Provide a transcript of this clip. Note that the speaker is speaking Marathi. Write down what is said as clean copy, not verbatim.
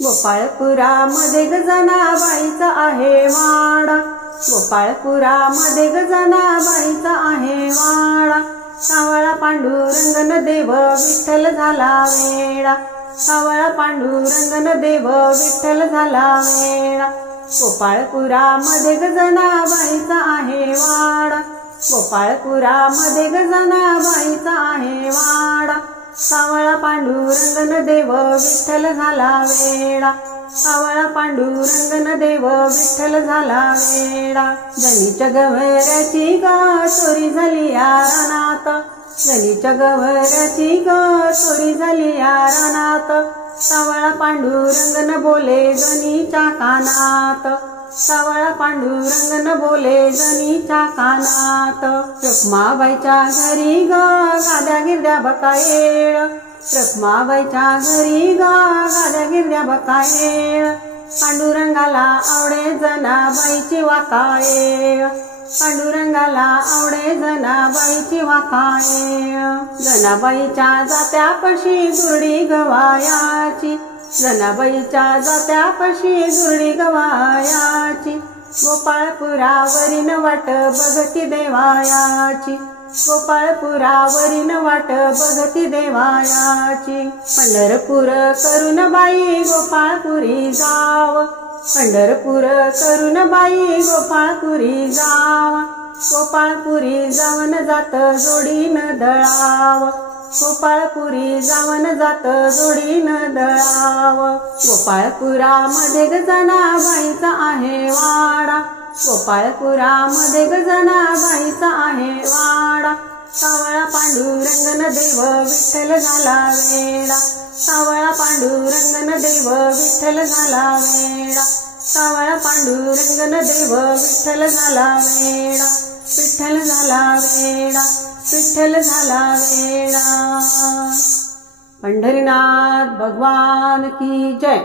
गोपाळपुरामध्ये गजनाबाईचा आहे वाडा, गोपाळपुरामध्ये गजनाबाईचा आहे वाडा। सावळा पांडुरंगन देव विठ्ठल झाला वेडा, सावळा पांडुरंगन देव विठ्ठल झाला वेडा। गोपाळपुरामध्ये गजनाबाईचा आहे वाडा, गोपाळपुरामध्ये गजनाबाईचा आहे वाडा। सावळा पांडुरंगन देव विठ्ठल झाला वेडा, सावळा पांडुरंगन देव विठ्ठल झाला वेडा। जनीच्या गवऱ्याची ग चोरी झाली या रानात, जनीच्या गवऱ्याची ग चोरी झाली या रानात। सावळा पांडुरंगन बोले जनीच्या कानात, सावळा पांडुरंगन बोले जनीच्या कानात। रखमाबाईच्या घरी ग गाद्या गिरद्या बकायेळ, रखमाबाईच्या घरी ग गाद्या गिरद्या बकायेळ। पांडुरंगाला आवडे जनाबाईची वाकायेळ, पांडुरंगाला आवडे जनाबाईची वाकायेळ। जनाबाईच्या जात्यापाशी दुर्डी गवायाची, जनाबाईच्या जात्यापाशी दुर्डी गवायाची। गोपाळपुरावरीन वाट बघती देवायाची, गोपाळपुरावरीन वाट बघती देवायाची। पंढरपूर करून बाई गोपाळपुरी जाव, पंढरपूर करून बाई गोपाळपुरी जाव। गोपाळपुरी जावन जात जोडीन दळाव, गोपाळपुरी जावन जात जोडीन दळाव। गोपाळपुरामध्ये गजनाबाईचा आहे वाडा, गोपाळपुरामध्ये गजनाबाईचा आहे वाडा। सावळा पांडुरंगन देव विठ्ठल झाला वेडा, सावळा पांडुरंगन देव विठ्ठल झाला वेडा। सावळा पांडुरंगन देव विठ्ठल झाला वेडा, विठ्ठल झाला वेडा, विठ्ठल झाला वेडा। पंढरीनाथ भगवान की जय।